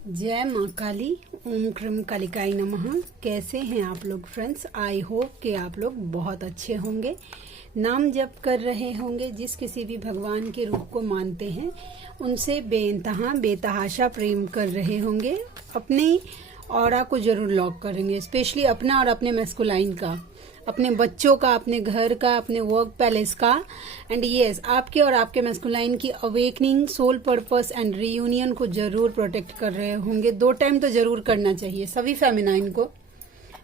जय माँ काली। ओम क्रम कालिकाई नमः। कैसे हैं आप लोग फ्रेंड्स? आई होप कि आप लोग बहुत अच्छे होंगे, नाम जप कर रहे होंगे, जिस किसी भी भगवान के रूप को मानते हैं उनसे बेइंतहा बेतहाशा प्रेम कर रहे होंगे। अपनी ऑरा को जरूर लॉक करेंगे, स्पेशली अपना और अपने मैस्कुलाइन का, अपने बच्चों का, अपने घर का, अपने वर्क पैलेस का। एंड यस, आपके और आपके मैस्कुलाइन की awakening, soul purpose and reunion को जरूर प्रोटेक्ट कर रहे होंगे। 2 टाइम तो जरूर करना चाहिए सभी फेमिनाइन को।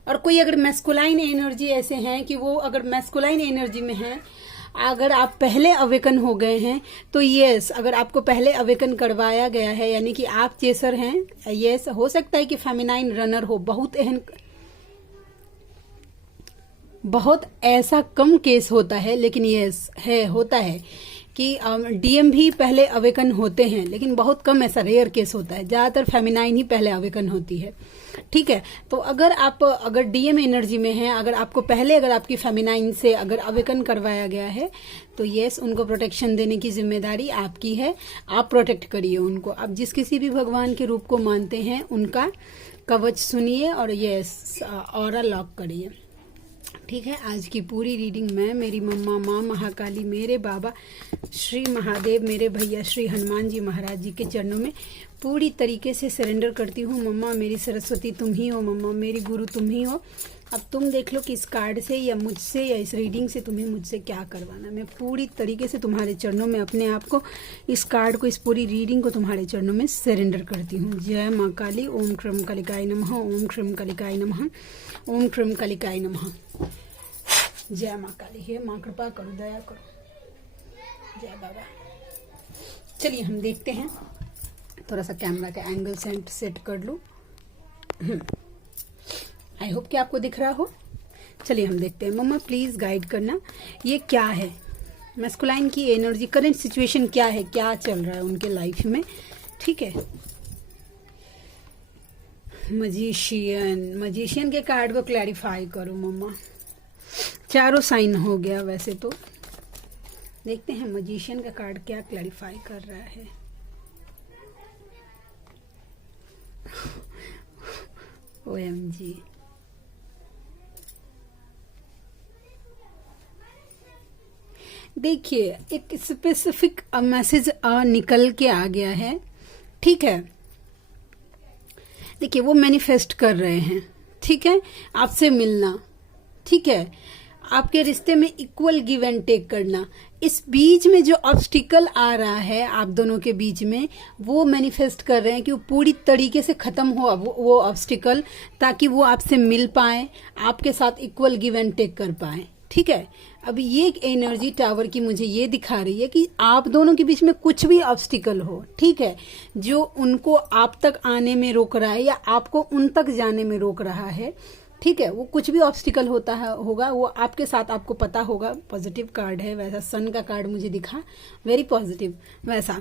और कोई अगर मैस्कुलाइन एनर्जी ऐसे हैं कि वो अगर मैस्कुलाइन एनर्जी में है, अगर आप पहले अवेकन हो गए हैं तो यस, अगर आपको पहले अवेकन करवाया गया है यानी कि आप चेसर हैं, यस हो सकता है कि फेमिनाइन रनर हो। बहुत ऐसा कम केस होता है, लेकिन यस है, होता है कि डीएम भी पहले अवेकन होते हैं, लेकिन बहुत कम, ऐसा रेयर केस होता है। ज्यादातर फेमिनाइन ही पहले अवेकन होती है। ठीक है, तो अगर डीएम एनर्जी में है, अगर आपको पहले अगर आपकी फेमिनाइन से अगर अवेकन करवाया गया है तो यस, उनको प्रोटेक्शन देने की जिम्मेदारी आपकी है। आप प्रोटेक्ट करिए उनको। आप जिस किसी भी भगवान के रूप को मानते हैं उनका कवच सुनिए और यस, ऑरा लॉक करिए। ठीक है, आज की पूरी रीडिंग मैं, मेरी मम्मा माँ महाकाली, मेरे बाबा श्री महादेव, मेरे भैया श्री हनुमान जी महाराज जी के चरणों में पूरी तरीके से सरेंडर करती हूँ। मम्मा मेरी सरस्वती तुम ही हो, मम्मा मेरी गुरु तुम ही हो। अब तुम देख लो कि इस कार्ड से या मुझसे या इस रीडिंग से तुम्हें मुझसे क्या करवाना। मैं पूरी तरीके से तुम्हारे चरणों में अपने आप को, इस कार्ड को, इस पूरी रीडिंग को तुम्हारे चरणों में सरेंडर करती हूँ। जय माँ काली। ओम क्रम कालिकाय नमः। ओम क्रम कालिकाय नमः। ओम क्रम कालिकाय नमः। जय माँ काली। हे माँ कृपा करो, दया करो। जय बाबा। चलिए हम देखते हैं, थोड़ा सा कैमरा का एंगल सेट कर लूं। आई होप कि आपको दिख रहा हो। चलिए हम देखते हैं। मम्मा प्लीज गाइड करना, ये क्या है? मैस्कुलाइन की एनर्जी, करंट सिचुएशन क्या है, क्या चल रहा है उनके लाइफ में? ठीक है, मजिशियन के कार्ड को क्लैरिफाई करो मम्मा। चारों साइन हो गया वैसे तो। देखते हैं मजिशियन का कार्ड क्या क्लैरिफाई कर रहा है। OMG, देखिए एक स्पेसिफिक मैसेज निकल के आ गया है। ठीक है, देखिए वो मैनिफेस्ट कर रहे हैं, ठीक है, आपसे मिलना, ठीक है, आपके रिश्ते में इक्वल गिव एंड टेक करना। इस बीच में जो ऑब्स्टिकल आ रहा है आप दोनों के बीच में, वो मैनिफेस्ट कर रहे हैं कि वो पूरी तरीके से खत्म हो वो ऑब्स्टिकल, ताकि वो आपसे मिल पाए, आपके साथ इक्वल गिव एंड टेक कर पाए। ठीक है, अब ये एक एनर्जी टावर की मुझे ये दिखा रही है कि आप दोनों के बीच में कुछ भी ऑब्स्टिकल हो, ठीक है, जो उनको आप तक आने में रोक रहा है या आपको उन तक जाने में रोक रहा है, ठीक है, वो कुछ भी ऑब्स्टिकल होता है होगा, वो आपके साथ, आपको पता होगा। पॉजिटिव कार्ड है वैसा, सन का कार्ड मुझे दिखा, वेरी पॉजिटिव वैसा।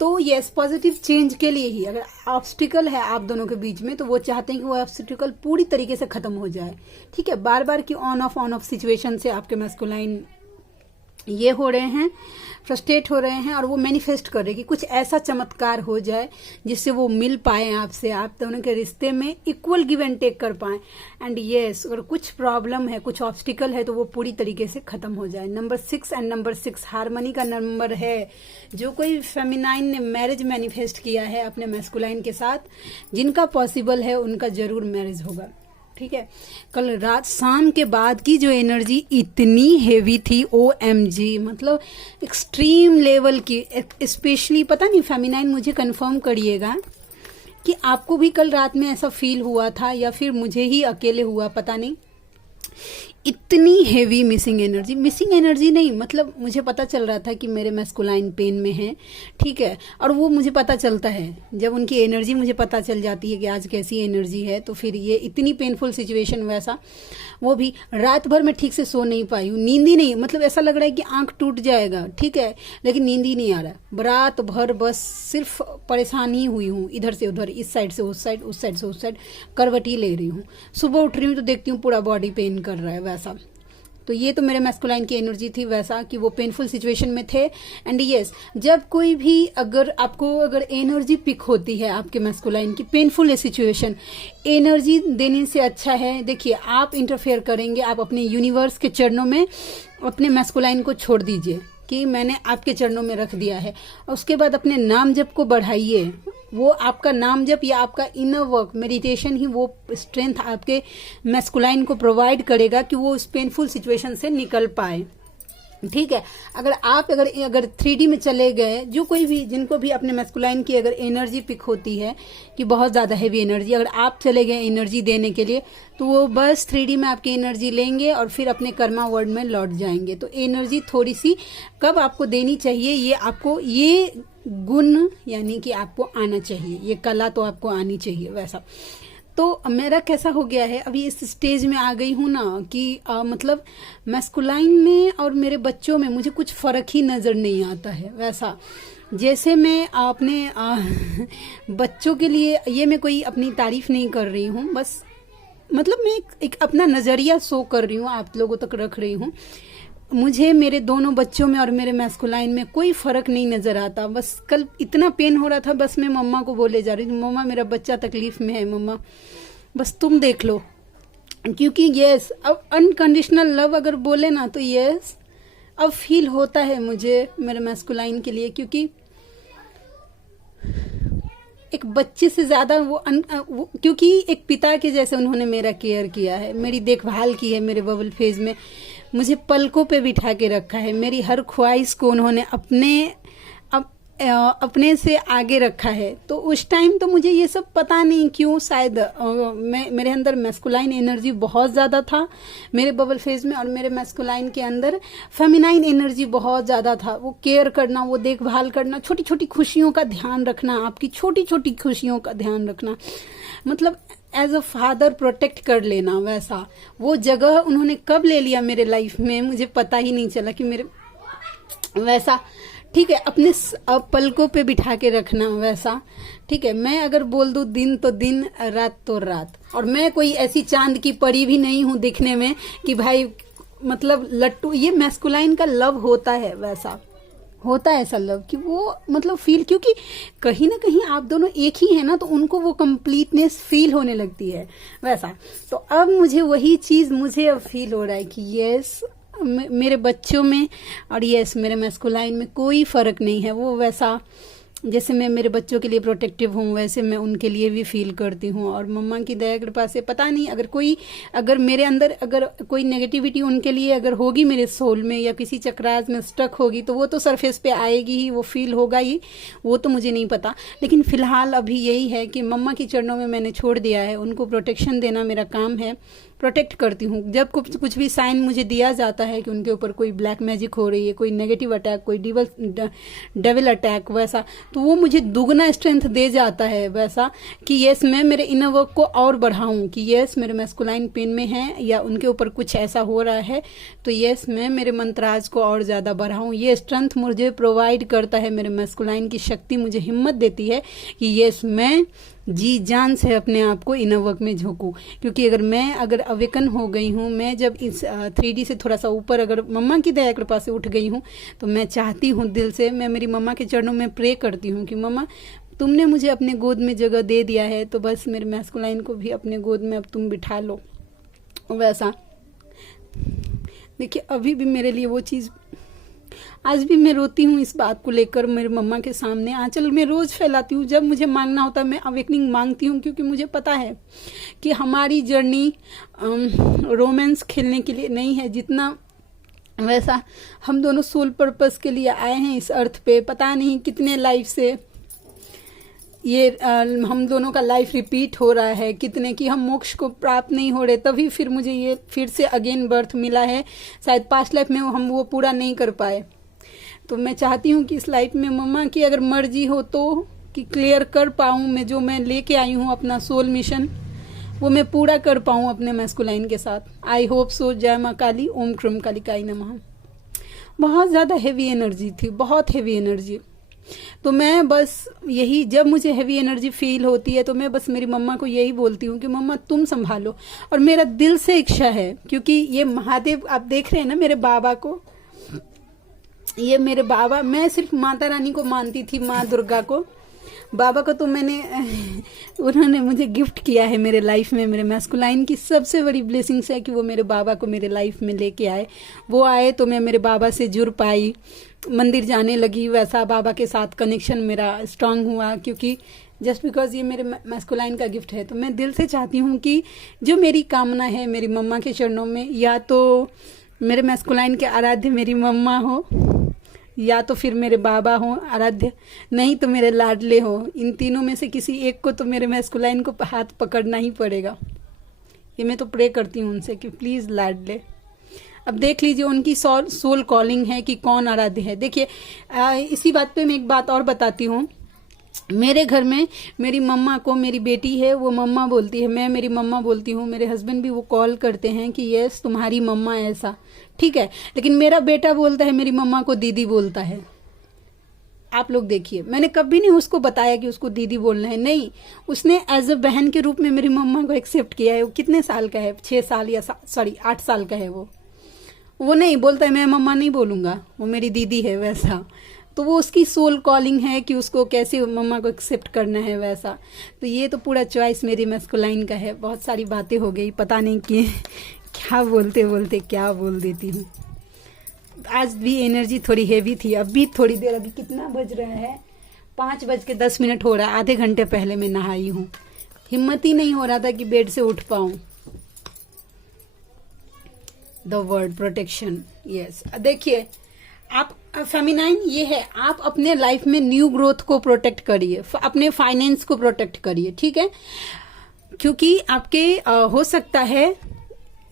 तो यस, पॉजिटिव चेंज के लिए ही अगर ऑब्स्टिकल है आप दोनों के बीच में, तो वो चाहते हैं कि वो ऑब्स्टिकल पूरी तरीके से खत्म हो जाए। ठीक है, बार बार की ऑन ऑफ सिचुएशन से आपके मैस्कुलाइन ये हो रहे हैं, फ्रस्ट्रेट हो रहे हैं, और वो मैनिफेस्ट कर रहे हैं कि कुछ ऐसा चमत्कार हो जाए जिससे वो मिल पाए आपसे, आप दोनों के रिश्ते में इक्वल गिव एंड टेक कर पाए। एंड यस, अगर कुछ प्रॉब्लम है, कुछ ऑब्स्टिकल है, तो वो पूरी तरीके से खत्म हो जाए। नंबर 6 एंड नंबर 6 हार्मनी का नंबर है। जो कोई फेमिनाइन ने मैरिज मैनिफेस्ट किया है अपने मैस्कुलाइन के साथ, जिनका पॉसिबल है उनका जरूर मैरिज होगा। ठीक है, कल रात शाम के बाद की जो एनर्जी इतनी हेवी थी, OMG, मतलब एक्सट्रीम लेवल की। स्पेशली पता नहीं, फेमिनाइन मुझे कंफर्म करिएगा कि आपको भी कल रात में ऐसा फील हुआ था या फिर मुझे ही अकेले हुआ, पता नहीं। इतनी हेवी मिसिंग एनर्जी नहीं, मतलब मुझे पता चल रहा था कि मेरे मैस्कुलाइन पेन में है, ठीक है, और वो मुझे पता चलता है जब उनकी एनर्जी मुझे पता चल जाती है कि आज कैसी एनर्जी है, तो फिर ये इतनी पेनफुल सिचुएशन वैसा। वो भी रात भर मैं ठीक से सो नहीं पाई हूँ, नींद ही नहीं, मतलब ऐसा लग रहा है कि आंख टूट जाएगा, ठीक है, लेकिन नींद ही नहीं आ रहा। रात भर बस सिर्फ परेशान ही हुई हूँ, इधर से उधर, इस साइड से उस साइड, उस साइड से उस साइड, करवट ही ले रही हूँ। सुबह उठ रही हूँ तो देखती हूँ पूरा बॉडी पेन कर रहा है वैसा। तो ये तो मेरे मैस्कुलाइन की एनर्जी थी वैसा कि वो पेनफुल सिचुएशन में थे। एंड यस, जब कोई भी अगर आपको अगर एनर्जी पिक होती है आपके मैस्कुलाइन की पेनफुल सिचुएशन, एनर्जी देने से अच्छा है, देखिए आप इंटरफेयर करेंगे, आप अपने यूनिवर्स के चरणों में अपने मैस्कुलाइन को छोड़ दीजिए कि मैंने आपके चरणों में रख दिया है। और उसके बाद अपने नाम जप को बढ़ाइए। वो आपका नाम जप या आपका इनर वर्क मेडिटेशन ही वो स्ट्रेंथ आपके मैस्कुलाइन को प्रोवाइड करेगा कि वो उस पेनफुल सिचुएशन से निकल पाए। ठीक है, अगर 3D में चले गए, जो कोई भी जिनको भी अपने मैस्कुलाइन की अगर एनर्जी पिक होती है कि बहुत ज़्यादा हैवी एनर्जी, अगर आप चले गए एनर्जी देने के लिए, तो वो बस 3D में आपकी एनर्जी लेंगे और फिर अपने कर्मा वर्ल्ड में लौट जाएंगे। तो एनर्जी थोड़ी सी कब आपको देनी चाहिए, ये आपको ये गुण यानी कि आपको आना चाहिए, ये कला तो आपको आनी चाहिए वैसा। तो मेरा कैसा हो गया है, अभी इस स्टेज में आ गई हूँ ना कि मतलब मैस्कुलाइन में और मेरे बच्चों में मुझे कुछ फर्क ही नज़र नहीं आता है वैसा। जैसे मैं अपने बच्चों के लिए, ये मैं कोई अपनी तारीफ नहीं कर रही हूँ, बस मतलब मैं एक अपना नज़रिया शो कर रही हूँ, आप लोगों तक रख रही हूँ। मुझे मेरे दोनों बच्चों में और मेरे मैस्कुलाइन में कोई फर्क नहीं नजर आता। बस कल इतना पेन हो रहा था, बस मैं मम्मा को बोले जा रही थी, मम्मा मेरा बच्चा तकलीफ में है, मम्मा बस तुम देख लो। क्योंकि यस, अब अनकंडीशनल लव अगर बोले ना तो यस, अब फील होता है मुझे मेरे मैस्कुलाइन के लिए, क्योंकि एक बच्चे से ज्यादा वो क्योंकि एक पिता के जैसे उन्होंने मेरा केयर किया है, मेरी देखभाल की है, मेरे बबल फेज में मुझे पलकों पे बिठा के रखा है, मेरी हर ख्वाहिश को उन्होंने अपने से आगे रखा है। तो उस टाइम तो मुझे ये सब पता नहीं क्यों, शायद मेरे अंदर मैस्कुलाइन एनर्जी बहुत ज़्यादा था मेरे बबल फेज में, और मेरे मैस्कुलाइन के अंदर फेमिनाइन एनर्जी बहुत ज़्यादा था। वो केयर करना, वो देखभाल करना, छोटी छोटी खुशियों का ध्यान रखना, आपकी छोटी छोटी खुशियों का ध्यान रखना, मतलब एज अ फादर प्रोटेक्ट कर लेना वैसा। वो जगह उन्होंने कब ले लिया मेरे लाइफ में मुझे पता ही नहीं चला कि मेरे वैसा। ठीक है, अपने पलकों पे बिठा के रखना वैसा। ठीक है, मैं अगर बोल दूं दिन तो दिन, रात तो रात, और मैं कोई ऐसी चांद की परी भी नहीं हूं दिखने में कि भाई मतलब लट्टू। ये मैस्कुलाइन का लव होता है वैसा, होता है ऐसा लव कि वो मतलब फील, क्योंकि कहीं ना कहीं आप दोनों एक ही है ना, तो उनको वो कंप्लीटनेस फील होने लगती है वैसा। तो अब मुझे वही चीज मुझे अब फील हो रहा है कि यस, मेरे बच्चों में और यस मेरे मैस्कुलाइन में कोई फर्क नहीं है। वो वैसा जैसे मैं मेरे बच्चों के लिए प्रोटेक्टिव हूँ, वैसे मैं उनके लिए भी फील करती हूँ। और मम्मा की दया कृपा से पता नहीं, अगर मेरे अंदर अगर कोई नेगेटिविटी उनके लिए अगर होगी मेरे सोल में या किसी चक्रास में स्टक होगी, तो वो तो सरफेस पे आएगी ही, वो फील होगा ही, वो तो मुझे नहीं पता। लेकिन फिलहाल अभी यही है कि मम्मा के चरणों में मैंने छोड़ दिया है, उनको प्रोटेक्शन देना मेरा काम है, प्रोटेक्ट करती हूँ। जब कुछ भी साइन मुझे दिया जाता है कि उनके ऊपर कोई ब्लैक मैजिक हो रही है, कोई नेगेटिव अटैक, कोई डेविल अटैक वैसा, तो वो मुझे दुगना स्ट्रेंथ दे जाता है वैसा कि यस मैं मेरे इनर वर्क को और बढ़ाऊं कि यस मेरे मैस्कुलाइन पेन में है या उनके ऊपर कुछ ऐसा हो रहा है, तो यस मैं मेरे मंत्राज को और ज़्यादा बढ़ाऊं। ये स्ट्रेंथ मुझे प्रोवाइड करता है, मेरे मैस्कुलाइन की शक्ति मुझे हिम्मत देती है कि यस मैं जी जान से अपने आप को इनर वर्क में झोंकूं। क्योंकि अगर अवेकन हो गई हूँ, मैं जब इस 3D से थोड़ा सा ऊपर अगर मम्मा की दया कृपा से उठ गई हूँ, तो मैं चाहती हूँ दिल से, मैं मेरी मम्मा के चरणों में प्रे करती हूँ कि मम्मा तुमने मुझे अपने गोद में जगह दे दिया है, तो बस मेरे मैस्कुलाइन को भी अपने गोद में अब तुम बिठा लो वैसा। देखिए अभी भी मेरे लिए वो चीज़, आज भी मैं रोती हूँ इस बात को लेकर मेरी मम्मा के सामने। आंचल मैं रोज फैलाती हूँ, जब मुझे मांगना होता है मैं अवेकनिंग मांगती हूँ, क्योंकि मुझे पता है कि हमारी जर्नी रोमांस खेलने के लिए नहीं है, जितना वैसा हम दोनों सोल पर्पस के लिए आए हैं इस अर्थ पे। पता नहीं कितने लाइफ से ये हम दोनों का लाइफ रिपीट हो रहा है, कितने कि हम मोक्ष को प्राप्त नहीं हो रहे, तभी फिर मुझे ये फिर से अगेन बर्थ मिला है। शायद पास्ट लाइफ में हम वो पूरा नहीं कर पाए, तो मैं चाहती हूँ कि इस लाइफ में मम्मा की अगर मर्जी हो तो कि क्लियर कर पाऊँ मैं, जो मैं लेके आई हूँ अपना सोल मिशन, वो मैं पूरा कर पाऊँ अपने मैस्कुलाइन के साथ। I hope so. जय माँ काली, ओम क्रम कालिकाई नमः। बहुत ज़्यादा हेवी एनर्जी थी, बहुत हेवी एनर्जी। तो मैं बस यही, जब मुझे हैवी एनर्जी फील होती है तो मैं बस मेरी मम्मा को यही बोलती हूँ कि मम्मा तुम संभालो। और मेरा दिल से इच्छा है, क्योंकि ये महादेव आप देख रहे हैं ना मेरे बाबा को, ये मेरे बाबा, मैं सिर्फ माता रानी को मानती थी, माँ दुर्गा को। बाबा को तो मैंने उन्होंने मुझे गिफ्ट किया है मेरे लाइफ में। मेरे मैस्कुलाइन की सबसे बड़ी ब्लेसिंग्स है कि वो मेरे बाबा को मेरे लाइफ में लेके आए। वो आए तो मैं मेरे बाबा से जुड़ पाई, मंदिर जाने लगी, वैसा बाबा के साथ कनेक्शन मेरा स्ट्रांग हुआ। क्योंकि जस्ट बिकॉज ये मेरे मैस्कुलाइन का गिफ्ट है, तो मैं दिल से चाहती हूँ कि जो मेरी कामना है मेरी मम्मा के चरणों में, या तो मेरे मैस्कुलाइन के आराध्य मेरी मम्मा हो, या तो फिर मेरे बाबा हो आराध्य, नहीं तो मेरे लाडले हो। इन तीनों में से किसी एक को तो मेरे मैस्कुलाइन को हाथ पकड़ना ही पड़ेगा। ये मैं तो प्रे करती हूँ उनसे कि प्लीज़ लाडले। अब देख लीजिए उनकी सोल कॉलिंग है कि कौन आराध्य है। देखिए इसी बात पे मैं एक बात और बताती हूँ। मेरे घर में मेरी मम्मा को, मेरी बेटी है वो मम्मा बोलती है, मैं मेरी मम्मा बोलती हूँ। मेरे हस्बैंड भी वो कॉल करते हैं कि यस तुम्हारी मम्मा ऐसा, ठीक है। लेकिन मेरा बेटा बोलता है मेरी मम्मा को दीदी बोलता है। आप लोग देखिए, मैंने कभी नहीं उसको बताया कि उसको दीदी बोलना है, नहीं, उसने एज अ बहन के रूप में मेरी मम्मा को एक्सेप्ट किया है। वो कितने साल का है, 6 साल या 8 साल का है वो नहीं बोलता है मैं मम्मा नहीं बोलूँगा, वो मेरी दीदी है वैसा। तो वो उसकी सोल कॉलिंग है कि उसको कैसे मम्मा को एक्सेप्ट करना है वैसा। तो ये तो पूरा चॉइस मेरी मैस्कुलाइन का है। बहुत सारी बातें हो गई, पता नहीं कि क्या बोलते बोलते क्या बोल देती हूँ। आज भी एनर्जी थोड़ी हेवी थी। अभी थोड़ी देर, अभी कितना बज रहा है, 5:10 हो रहा है, आधे घंटे पहले मैं नहाई हूँ। हिम्मत ही नहीं हो रहा था कि बेड से उठ पाऊँ। The word protection, yes. देखिए आप फेमिनाइन ये है, आप अपने लाइफ में न्यू ग्रोथ को प्रोटेक्ट करिए, अपने फाइनेंस को प्रोटेक्ट करिए, ठीक है। क्योंकि आपके हो सकता है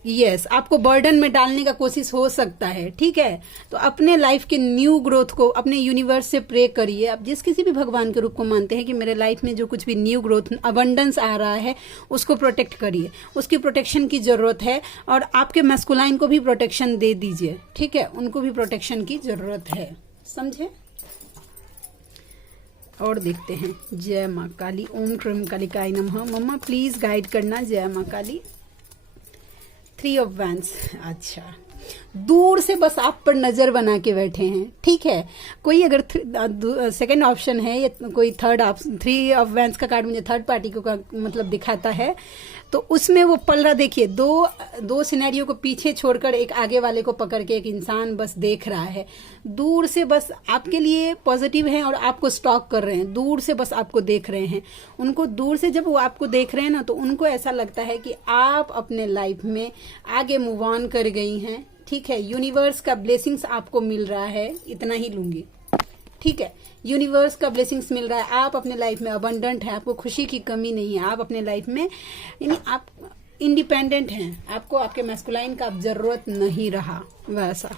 यस आपको बर्डन में डालने का कोशिश हो सकता है, ठीक है। तो अपने लाइफ के न्यू ग्रोथ को अपने यूनिवर्स से प्रे करिए। आप जिस किसी भी भगवान के रूप को मानते हैं कि मेरे लाइफ में जो कुछ भी न्यू ग्रोथ अबंडेंस आ रहा है उसको प्रोटेक्ट करिए, उसकी प्रोटेक्शन की जरूरत है। और आपके मैस्कुलाइन को भी प्रोटेक्शन दे दीजिए, ठीक है, उनको भी प्रोटेक्शन की जरूरत है, समझे। और देखते हैं, जय माँ काली, ओम क्रीम कालिकाय नमः। मम्मा प्लीज गाइड करना, जय माँ काली। 3 ऑफ वैंड्स, अच्छा, दूर से बस आप पर नजर बना के बैठे हैं, ठीक है। कोई अगर सेकंड ऑप्शन है या कोई थर्ड ऑप्शन, 3 ऑफ वैंड्स का कार्ड मुझे थर्ड पार्टी को मतलब दिखाता है, तो उसमें वो पल रहा, देखिए दो सिनेरियो को पीछे छोड़कर एक आगे वाले को पकड़ के एक इंसान बस देख रहा है। दूर से बस आपके लिए पॉजिटिव है और आपको स्टॉक कर रहे हैं, दूर से बस आपको देख रहे हैं। उनको दूर से जब वो आपको देख रहे हैं ना, तो उनको ऐसा लगता है कि आप अपने लाइफ में आगे मूव ऑन कर गई हैं, ठीक है। यूनिवर्स का ब्लेसिंग्स आपको मिल रहा है, इतना ही लूंगी, ठीक है। यूनिवर्स का ब्लेसिंग्स मिल रहा है, आप अपने लाइफ में अबंडेंट है, आपको खुशी की कमी नहीं है, आप अपने लाइफ में यानी आप इंडिपेंडेंट हैं, आपको आपके मैस्कुलाइन का अब जरूरत नहीं रहा वैसा।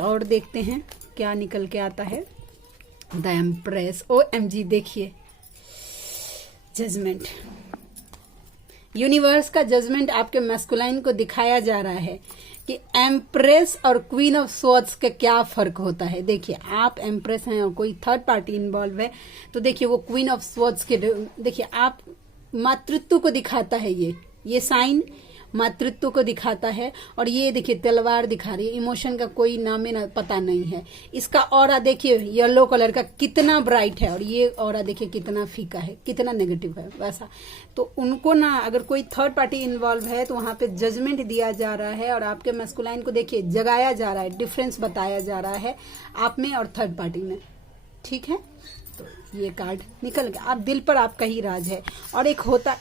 और देखते हैं क्या निकल के आता है। द एम्प्रेस, OMG, देखिए जजमेंट, यूनिवर्स का जजमेंट आपके मैस्कुलाइन को दिखाया जा रहा है कि एम्प्रेस और क्वीन ऑफ स्वॉर्ड्स का क्या फर्क होता है। देखिए आप एम्प्रेस हैं और कोई थर्ड पार्टी इन्वॉल्व है, तो देखिए वो क्वीन ऑफ स्वॉर्ड्स के, देखिए आप मातृत्व को दिखाता है, ये साइन मातृत्व को दिखाता है। और ये देखिए तलवार दिखा रही है, इमोशन का कोई नाम ना पता नहीं है। इसका ऑरा देखिए येलो कलर का कितना ब्राइट है, और ये ऑरा देखिए कितना फीका है, कितना नेगेटिव है वैसा। तो उनको ना अगर कोई थर्ड पार्टी इन्वॉल्व है तो वहां पे जजमेंट दिया जा रहा है, और आपके मैस्कुलाइन को देखिए जगाया जा रहा है, डिफरेंस बताया जा रहा है आप में और थर्ड पार्टी में, ठीक है। तो ये कार्ड निकल गया, आप दिल पर आपका ही राज है। और एक होता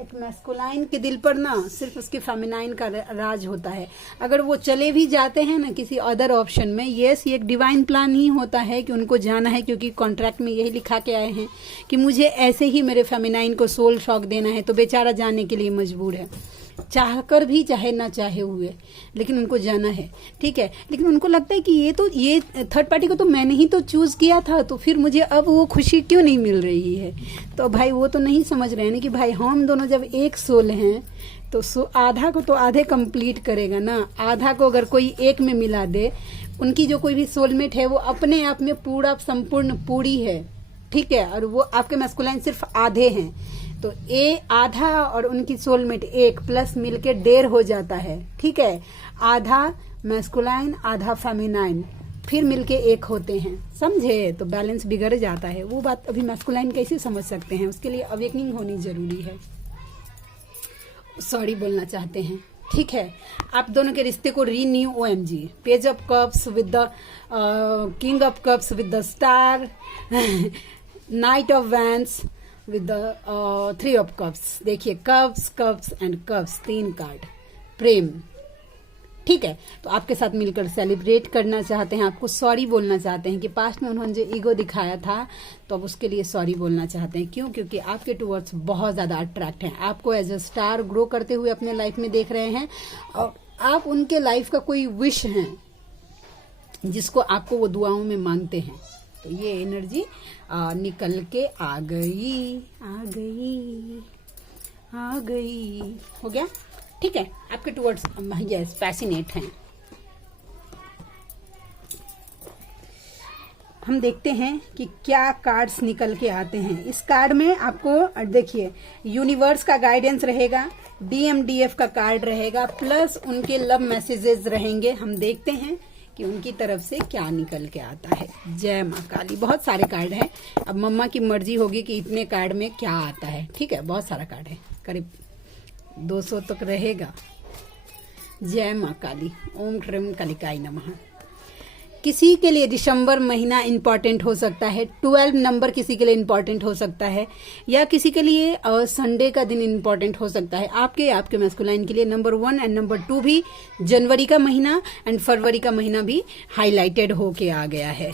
एक मैस्कुलाइन के दिल पर ना सिर्फ उसके फेमिनाइन का राज होता है। अगर वो चले भी जाते हैं ना किसी अदर ऑप्शन में, यस ये एक डिवाइन प्लान ही होता है कि उनको जाना है, क्योंकि कॉन्ट्रैक्ट में यही लिखा के आए हैं कि मुझे ऐसे ही मेरे फेमिनाइन को सोल शॉक देना है, तो बेचारा जाने के लिए मजबूर है, चाहकर भी चाहे ना चाहे हुए, लेकिन उनको जाना है, ठीक है। लेकिन उनको लगता है कि ये थर्ड पार्टी को तो मैंने ही तो चूज किया था, तो फिर मुझे अब वो खुशी क्यों नहीं मिल रही है। तो भाई वो तो नहीं समझ रहे हैं कि भाई हम दोनों जब एक सोल हैं तो आधा को तो आधे कंप्लीट करेगा ना। आधा को अगर कोई एक में मिला दे, उनकी जो कोई भी सोलमेट है वो अपने आप में पूरा संपूर्ण पूरी है, ठीक है, और वो आपके मैस्कुलाइन सिर्फ आधे हैं। तो ए आधा और उनकी सोलमेट एक प्लस मिलके 1.5 हो जाता है, ठीक है। आधा मैस्कुलाइन आधा फेमिनाइन फिर मिलके 1 होते हैं, समझे। तो बैलेंस बिगड़ जाता है। वो बात अभी मैस्कुलाइन कैसे समझ सकते हैं, उसके लिए अवेकनिंग होनी जरूरी है। सॉरी बोलना चाहते हैं, ठीक है। आप दोनों के रिश्ते को renew OMG, page of cups with the king of cups with the star, knight of wands with the 3 of cups. देखिए cups cups and cups, 3 card, प्रेम, ठीक है। तो आपके साथ मिलकर सेलिब्रेट करना चाहते हैं, आपको सॉरी बोलना चाहते हैं कि पास्ट में उन्होंने जो ईगो दिखाया था तो अब उसके लिए सॉरी बोलना चाहते हैं। क्यों? क्योंकि आपके टूवर्ड्स बहुत ज्यादा अट्रैक्ट हैं, आपको एज अ स्टार ग्रो करते हुए अपने लाइफ में देख रहे हैं, और आप उनके लाइफ का कोई विश हैं जिसको आपको वो दुआओं में मांगते हैं। तो ये एनर्जी निकल के आ गई आ गई आ गई, हो गया, ठीक है। आपके टूवर्ड्स यस पैसिनेट हैं। हम देखते हैं कि क्या कार्ड्स निकल के आते हैं। इस कार्ड में आपको देखिए यूनिवर्स का गाइडेंस रहेगा, DMDF का कार्ड रहेगा, प्लस उनके लव मैसेजेस रहेंगे। हम देखते हैं कि उनकी तरफ से क्या निकल के आता है। जय माँ काली। बहुत सारे कार्ड हैं, अब मम्मा की मर्जी होगी कि इतने कार्ड में क्या आता है, ठीक है। बहुत सारा कार्ड है, करीब 200 तक रहेगा। जय माँ काली। ओम ह्रीम कालिकाय नमः। किसी के लिए दिसंबर महीना इंपॉर्टेंट हो सकता है, 12 नंबर किसी के लिए इंपॉर्टेंट हो सकता है, या किसी के लिए संडे का दिन इंपॉर्टेंट हो सकता है। आपके मैस्कुलाइन के लिए नंबर 1 एंड नंबर 2 भी जनवरी का महीना एंड फरवरी का महीना भी हाईलाइटेड होके आ गया है।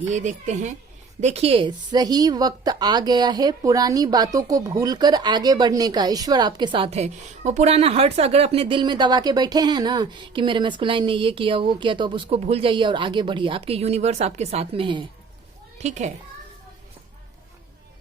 ये देखते हैं, देखिए सही वक्त आ गया है पुरानी बातों को भूलकर आगे बढ़ने का। ईश्वर आपके साथ है। वो पुराना हर्ट्स अगर अपने दिल में दबा के बैठे हैं ना कि मेरे मैस्कुलाइन ने ये किया वो किया, तो अब उसको भूल जाइए और आगे बढ़िए। आपके यूनिवर्स आपके साथ में है, ठीक है।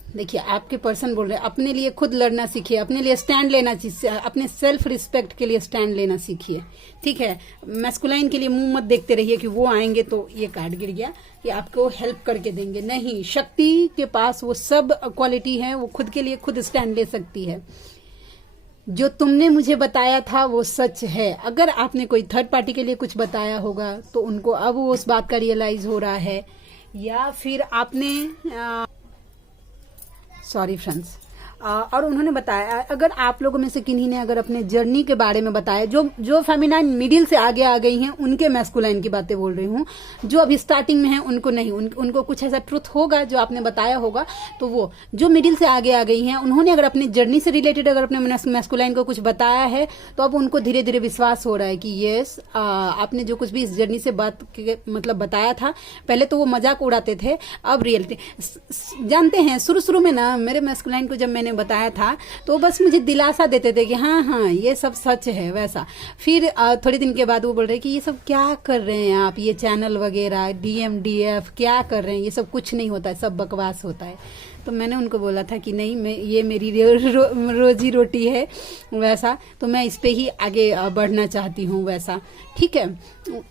देखिए आपके पर्सन बोल रहे हैं अपने लिए खुद लड़ना सीखिए, अपने लिए स्टैंड लेना सीखिए, अपने सेल्फ रिस्पेक्ट के लिए स्टैंड लेना सीखिए, ठीक है। मैस्कुलाइन के लिए मुंह मत देखते रहिए कि वो आएंगे तो ये कार्ड गिर गया कि आपको हेल्प करके देंगे। नहीं, शक्ति के पास वो सब क्वालिटी है, वो खुद के लिए खुद स्टैंड ले सकती है। जो तुमने मुझे बताया था वो सच है। अगर आपने कोई थर्ड पार्टी के लिए कुछ बताया होगा तो उनको अब वो उस बात का रियलाइज हो रहा है, या फिर आपने सॉरी फ्रेंड्स, और उन्होंने बताया, अगर आप लोगों में से किन्हीं ने अगर अपने जर्नी के बारे में बताया, जो फेमिनाइन मिडिल से आगे आ गई हैं उनके मैस्कुलाइन की बातें बोल रही हूँ, जो अभी स्टार्टिंग में है उनको नहीं, उनको कुछ ऐसा ट्रुथ होगा जो आपने बताया होगा। तो वो जो मिडिल से आगे आ गई हैं उन्होंने अगर अपनी जर्नी से रिलेटेड अगर अपने मैस्कुलाइन को कुछ बताया है तो अब उनको धीरे धीरे विश्वास हो रहा है कि यस आपने जो कुछ भी इस जर्नी से बात मतलब बताया था, पहले तो वो मजाक उड़ाते थे, अब रियलिटी जानते हैं। शुरू में ना मेरे मैस्कुलाइन को जब मैंने बताया था तो बस मुझे दिलासा देते थे कि हाँ हाँ ये सब सच है वैसा। फिर थोड़े दिन के बाद वो बोल रहे कि ये सब क्या कर रहे हैं आप, ये चैनल वगैरह DMDF क्या कर रहे हैं, ये सब कुछ नहीं होता है, सब बकवास होता है। तो मैंने उनको बोला था कि नहीं, मैं ये मेरी रोजी रोटी है वैसा, तो मैं इस पे ही आगे बढ़ना चाहती हूँ वैसा, ठीक है।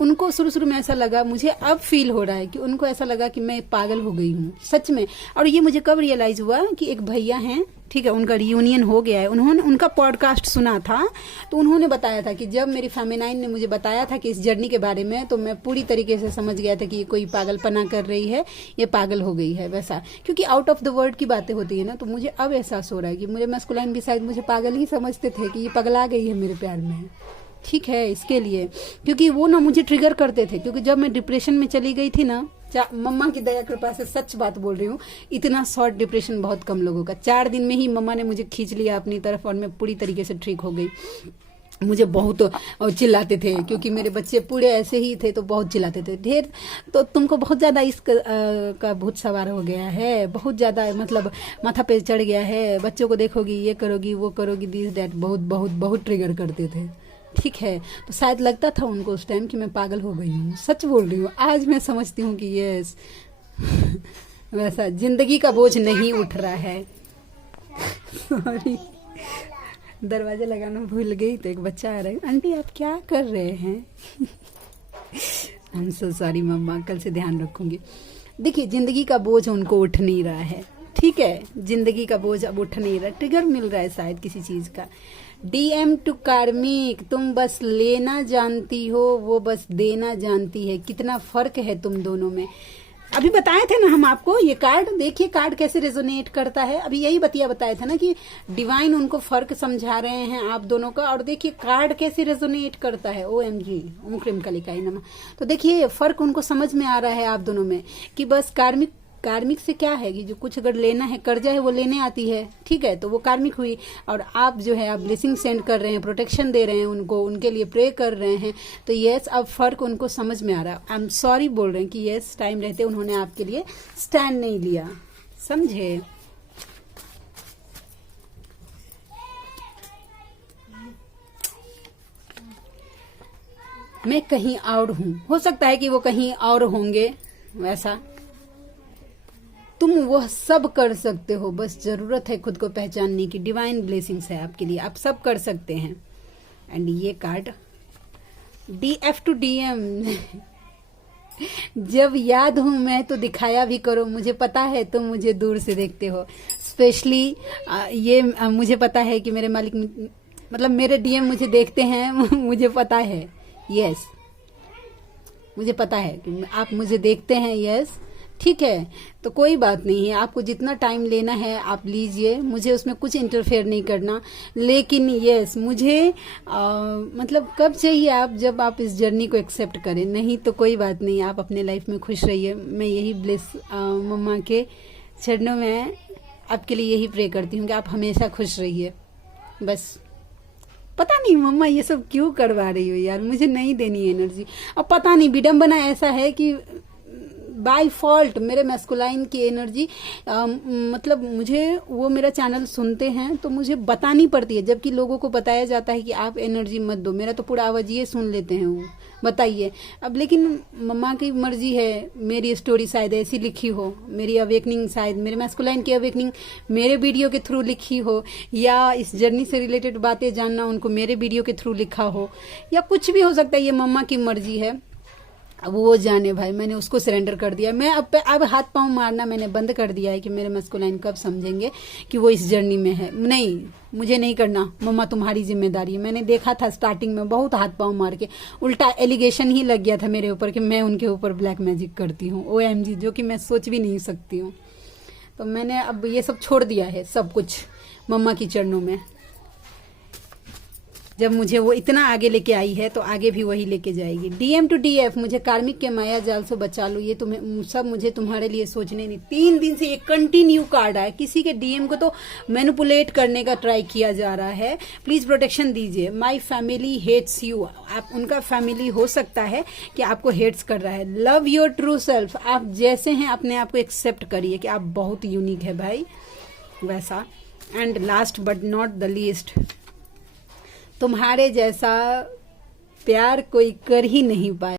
उनको शुरू में ऐसा लगा, मुझे अब फील हो रहा है कि उनको ऐसा लगा कि मैं पागल हो गई हूँ सच में। और ये मुझे कब रियलाइज हुआ कि एक भैया हैं, ठीक है, उनका रियूनियन हो गया है। उन्होंने उनका पॉडकास्ट सुना था तो उन्होंने बताया था कि जब मेरी फेमिनाइन ने मुझे बताया था कि इस जर्नी के बारे में, तो मैं पूरी तरीके से समझ गया था कि ये कोई पागलपना कर रही है, ये पागल हो गई है वैसा, क्योंकि आउट ऑफ द वर्ड की बातें होती है ना। तो मुझे अब एहसास हो रहा है कि मुझे मैस्कुलाइन भी शायद मुझे पागल ही समझते थे कि ये पगला गई है मेरे प्यार में, ठीक है। इसके लिए क्योंकि वो ना मुझे ट्रिगर करते थे, क्योंकि जब मैं डिप्रेशन में चली गई थी ना, मम्मा की दया कृपा से सच बात बोल रही हूँ, इतना शॉर्ट डिप्रेशन बहुत कम लोगों का, 4 दिन में ही मम्मा ने मुझे खींच लिया अपनी तरफ और मैं पूरी तरीके से ठीक हो गई। मुझे बहुत चिल्लाते थे क्योंकि मेरे बच्चे पूरे ऐसे ही थे, तो बहुत चिल्लाते थे ढेर, तो तुमको बहुत ज्यादा इस का भूत सवार हो गया है, बहुत ज्यादा मतलब माथा पे चढ़ गया है, बच्चों को देखोगी ये करोगी वो करोगी, दिस दैट, बहुत बहुत बहुत ट्रिगर करते थे, ठीक है। तो शायद लगता था उनको उस टाइम कि मैं पागल हो गई हूँ, सच बोल रही हूँ। आज मैं समझती हूँ कि यस वैसा जिंदगी का बोझ नहीं उठ रहा है। सॉरी, दरवाजा लगाना भूल गई तो एक बच्चा आ रहा है, आंटी आप क्या कर रहे हैं? I'm so sorry मम्मा, कल से ध्यान रखूंगी। देखिए जिंदगी का बोझ उनको उठ नहीं रहा है, ठीक है, जिंदगी का बोझ अब उठ नहीं रहा, ट्रिगर मिल रहा है शायद किसी चीज का। DM टू कार्मिक, तुम बस लेना जानती हो, वो बस देना जानती है, कितना फर्क है तुम दोनों में। अभी बताए थे ना हम आपको ये कार्ड, देखिए कार्ड कैसे रेजोनेट करता है। अभी यही बताया था ना कि डिवाइन उनको फर्क समझा रहे हैं आप दोनों का, और देखिए कार्ड कैसे रेजोनेट करता है। OMG, ओम क्रीम कलिकाई नमः। तो देखिए फर्क उनको समझ में आ रहा है आप दोनों में कि बस कार्मिक से क्या है कि जो कुछ अगर लेना है, कर्जा है वो लेने आती है, ठीक है, तो वो कार्मिक हुई। और आप जो है आप ब्लेसिंग सेंड कर रहे हैं, प्रोटेक्शन दे रहे हैं उनको, उनके लिए प्रे कर रहे हैं। तो यस, अब फर्क उनको समझ में आ रहा है। आई एम सॉरी बोल रहे हैं कि यस, टाइम रहते उन्होंने आपके लिए स्टैंड नहीं लिया, समझे। मैं कहीं और हूं, हो सकता है कि वो कहीं और होंगे, वैसा तुम वो सब कर सकते हो, बस जरूरत है खुद को पहचानने की। डिवाइन ब्लेसिंग्स है आपके लिए, आप सब कर सकते हैं। एंड ये कार्ड DF टू DM, जब याद हूं मैं तो दिखाया भी करो, मुझे पता है तुम मुझे दूर से देखते हो। स्पेशली ये मुझे पता है कि मेरे मालिक, मतलब मेरे DM मुझे देखते हैं, मुझे पता है, यस, मुझे पता है कि आप मुझे देखते हैं, यस, ठीक है। तो कोई बात नहीं है, आपको जितना टाइम लेना है आप लीजिए, मुझे उसमें कुछ इंटरफेयर नहीं करना। लेकिन यस, मुझे मतलब कब चाहिए आप, जब आप इस जर्नी को एक्सेप्ट करें, नहीं तो कोई बात नहीं, आप अपने लाइफ में खुश रहिए। मैं यही ब्लेस मम्मा के चरणों में आपके लिए यही प्रे करती हूँ कि आप हमेशा खुश रहिए। बस पता नहीं मम्मा ये सब क्यों करवा रही हो यार, मुझे नहीं देनी एनर्जी। अब पता नहीं विडम्बना ऐसा है कि बाय फॉल्ट मेरे मैस्कुलाइन की एनर्जी, मतलब मुझे वो मेरा चैनल सुनते हैं तो मुझे बतानी पड़ती है, जबकि लोगों को बताया जाता है कि आप एनर्जी मत दो। मेरा तो पूरा आवाज ये सुन लेते हैं वो, बताइए अब। लेकिन मम्मा की मर्जी है, मेरी स्टोरी शायद ऐसी लिखी हो, मेरी अवेकनिंग शायद मेरे मैस्कुलाइन की अवेकनिंग मेरे वीडियो के थ्रू लिखी हो, या इस जर्नी से रिलेटेड बातें जानना उनको मेरे वीडियो के थ्रू लिखा हो, या कुछ भी हो सकता है, ये मम्मा की मर्जी है। अब वो जाने भाई, मैंने उसको सरेंडर कर दिया। मैं अब हाथ पांव मारना मैंने बंद कर दिया है कि मेरे मैस्कुलाइन कब समझेंगे कि वो इस जर्नी में है। नहीं, मुझे नहीं करना मम्मा, तुम्हारी जिम्मेदारी है। मैंने देखा था स्टार्टिंग में बहुत हाथ पांव मार के, उल्टा एलिगेशन ही लग गया था मेरे ऊपर कि मैं उनके ऊपर ब्लैक मैजिक करती हूँ, OMG, जो कि मैं सोच भी नहीं सकती हूँ। तो मैंने अब ये सब छोड़ दिया है, सब कुछ मम्मा की चरणों में। जब मुझे वो इतना आगे लेके आई है तो आगे भी वही लेके जाएगी। DM टू DF, मुझे कार्मिक के माया जाल से बचा लो, ये तुम्हें सब मुझे तुम्हारे लिए सोचने नहीं। 3 दिन से ये कंटिन्यू कार्ड आया, किसी के DM को तो मैनिपुलेट करने का ट्राई किया जा रहा है। प्लीज प्रोटेक्शन दीजिए। माई फैमिली हेट्स यू, आप उनका फैमिली हो सकता है कि आपको हेट्स कर रहा है। लव योर ट्रू सेल्फ, आप जैसे हैं अपने आप को एक्सेप्ट करिए कि आप बहुत यूनिक है भाई, वैसा। And last but not the least, तुम्हारे जैसा प्यार कोई कर ही नहीं पाया।